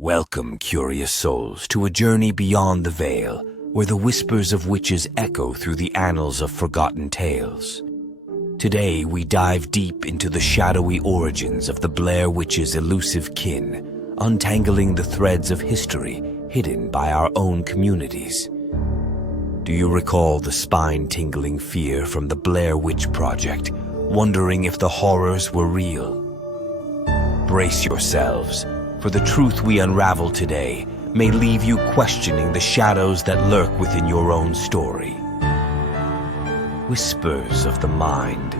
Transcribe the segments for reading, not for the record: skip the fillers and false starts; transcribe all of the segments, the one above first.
Welcome, curious souls, to a journey beyond the veil, where the whispers of witches echo through the annals of forgotten tales. Today, we dive deep into the shadowy origins of the Blair Witch's elusive kin, untangling the threads of history hidden by our own communities. Do you recall the spine-tingling fear from the Blair Witch Project, wondering if the horrors were real? Brace yourselves, for the truth we unravel today may leave you questioning the shadows that lurk within your own story. Whispers of the mind.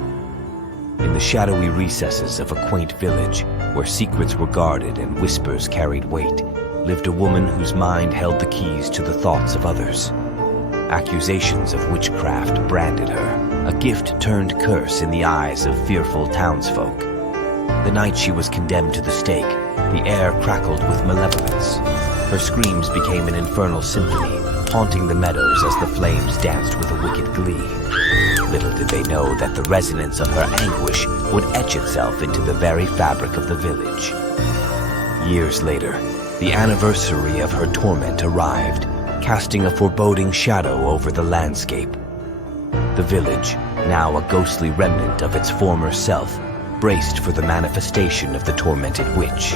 In the shadowy recesses of a quaint village, where secrets were guarded and whispers carried weight, lived a woman whose mind held the keys to the thoughts of others. Accusations of witchcraft branded her, a gift turned curse in the eyes of fearful townsfolk. The night she was condemned to the stake, the air crackled with malevolence. Her screams became an infernal symphony, haunting the meadows as the flames danced with a wicked glee. Little did they know that the resonance of her anguish would etch itself into the very fabric of the village. Years later, the anniversary of her torment arrived, casting a foreboding shadow over the landscape. The village, now a ghostly remnant of its former self, braced for the manifestation of the tormented witch.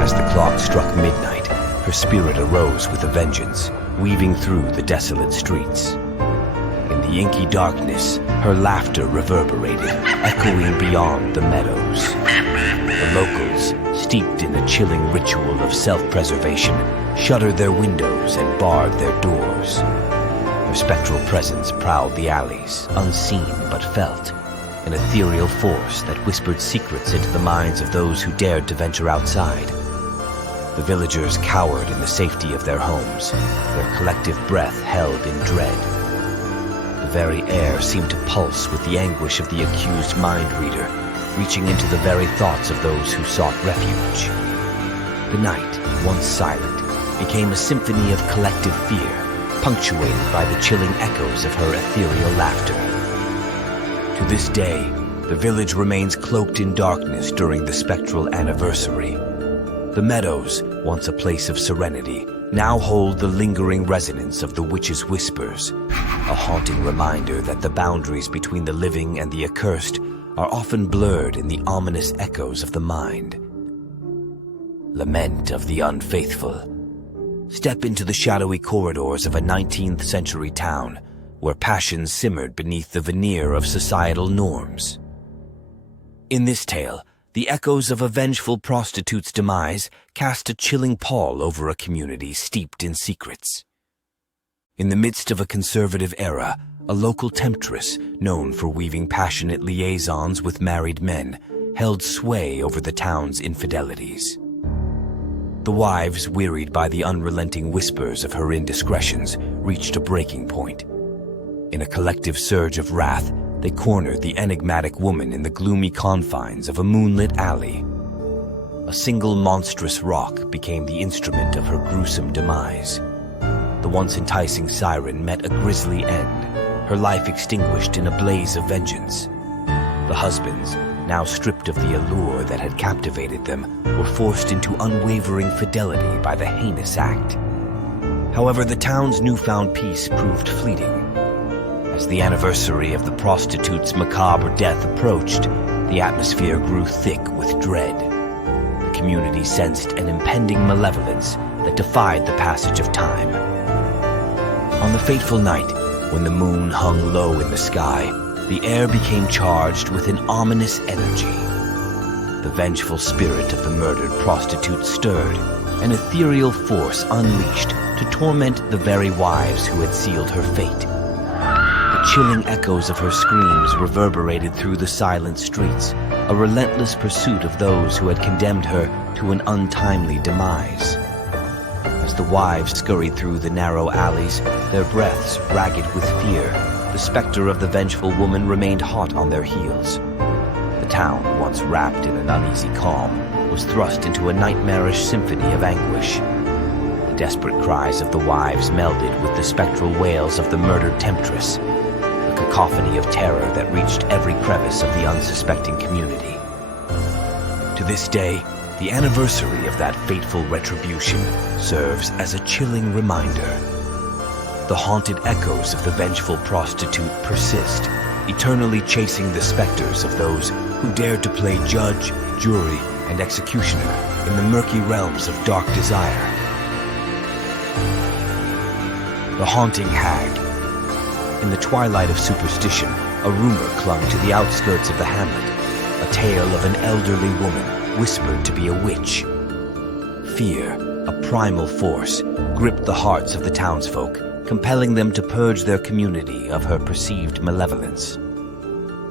As the clock struck midnight, her spirit arose with a vengeance, weaving through the desolate streets. In the inky darkness, her laughter reverberated, echoing beyond the meadows. The locals, steeped in a chilling ritual of self-preservation, shuttered their windows and barred their doors. Her spectral presence prowled the alleys, unseen but felt, an ethereal force that whispered secrets into the minds of those who dared to venture outside. The villagers cowered in the safety of their homes, their collective breath held in dread. The very air seemed to pulse with the anguish of the accused mind reader, reaching into the very thoughts of those who sought refuge. The night, once silent, became a symphony of collective fear, punctuated by the chilling echoes of her ethereal laughter. To this day, the village remains cloaked in darkness during the spectral anniversary. The meadows, once a place of serenity, now hold the lingering resonance of the witch's whispers, a haunting reminder that the boundaries between the living and the accursed are often blurred in the ominous echoes of the mind. Lament of the unfaithful. Step into the shadowy corridors of a 19th century town, where passions simmered beneath the veneer of societal norms. In this tale, the echoes of a vengeful prostitute's demise cast a chilling pall over a community steeped in secrets. In the midst of a conservative era, a local temptress, known for weaving passionate liaisons with married men, held sway over the town's infidelities. The wives, wearied by the unrelenting whispers of her indiscretions, reached a breaking point. In a collective surge of wrath, they cornered the enigmatic woman in the gloomy confines of a moonlit alley. A single monstrous rock became the instrument of her gruesome demise. The once enticing siren met a grisly end, her life extinguished in a blaze of vengeance. The husbands, now stripped of the allure that had captivated them, were forced into unwavering fidelity by the heinous act. However, the town's newfound peace proved fleeting. As the anniversary of the prostitute's macabre death approached, the atmosphere grew thick with dread. The community sensed an impending malevolence that defied the passage of time. On the fateful night, when the moon hung low in the sky, the air became charged with an ominous energy. The vengeful spirit of the murdered prostitute stirred, an ethereal force unleashed to torment the very wives who had sealed her fate. The chilling echoes of her screams reverberated through the silent streets, a relentless pursuit of those who had condemned her to an untimely demise. As the wives scurried through the narrow alleys, their breaths ragged with fear, the specter of the vengeful woman remained hot on their heels. The town, once wrapped in an uneasy calm, was thrust into a nightmarish symphony of anguish. The desperate cries of the wives melded with the spectral wails of the murdered temptress, a cacophony of terror that reached every crevice of the unsuspecting community. To this day, The anniversary of that fateful retribution serves as a chilling reminder. The haunted echoes of the vengeful prostitute persist, eternally chasing the specters of those who dared to play judge, jury, and executioner in the murky realms of dark desire. The Haunting Hag. In the twilight of superstition, a rumor clung to the outskirts of the hamlet, a tale of an elderly woman whispered to be a witch. Fear, a primal force, gripped the hearts of the townsfolk, compelling them to purge their community of her perceived malevolence.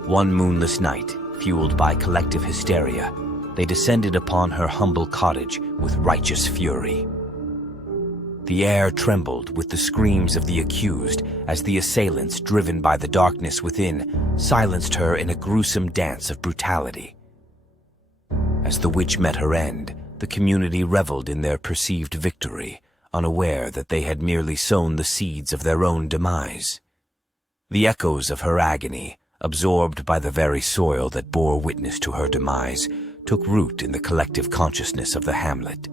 One moonless night, fueled by collective hysteria, they descended upon her humble cottage with righteous fury. The air trembled with the screams of the accused as the assailants, driven by the darkness within, silenced her in a gruesome dance of brutality. As the witch met her end, the community reveled in their perceived victory, unaware that they had merely sown the seeds of their own demise. The echoes of her agony, absorbed by the very soil that bore witness to her demise, took root in the collective consciousness of the hamlet.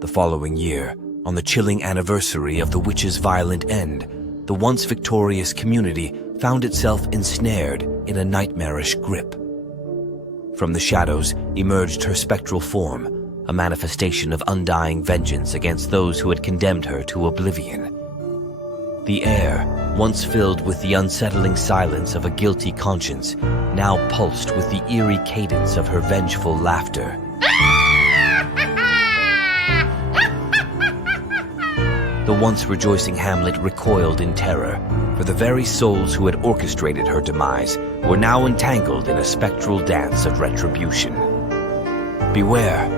The following year, on the chilling anniversary of the witch's violent end, the once victorious community found itself ensnared in a nightmarish grip. From the shadows emerged her spectral form, a manifestation of undying vengeance against those who had condemned her to oblivion. The air, once filled with the unsettling silence of a guilty conscience, now pulsed with the eerie cadence of her vengeful laughter. The once rejoicing hamlet recoiled in terror, for the very souls who had orchestrated her demise were now entangled in a spectral dance of retribution. Beware,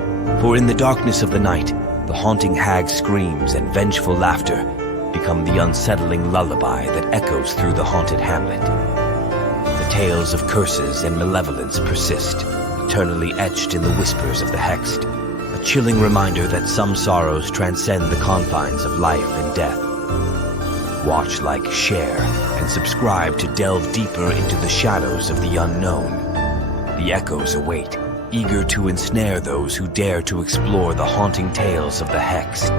for in the darkness of the night, the haunting hag's screams and vengeful laughter become the unsettling lullaby that echoes through the haunted hamlet. The tales of curses and malevolence persist, eternally etched in the whispers of the hexed, a chilling reminder that some sorrows transcend the confines of life and death. Watch, like, share, and subscribe to delve deeper into the shadows of the unknown. The echoes await, eager to ensnare those who dare to explore the haunting tales of the hexed.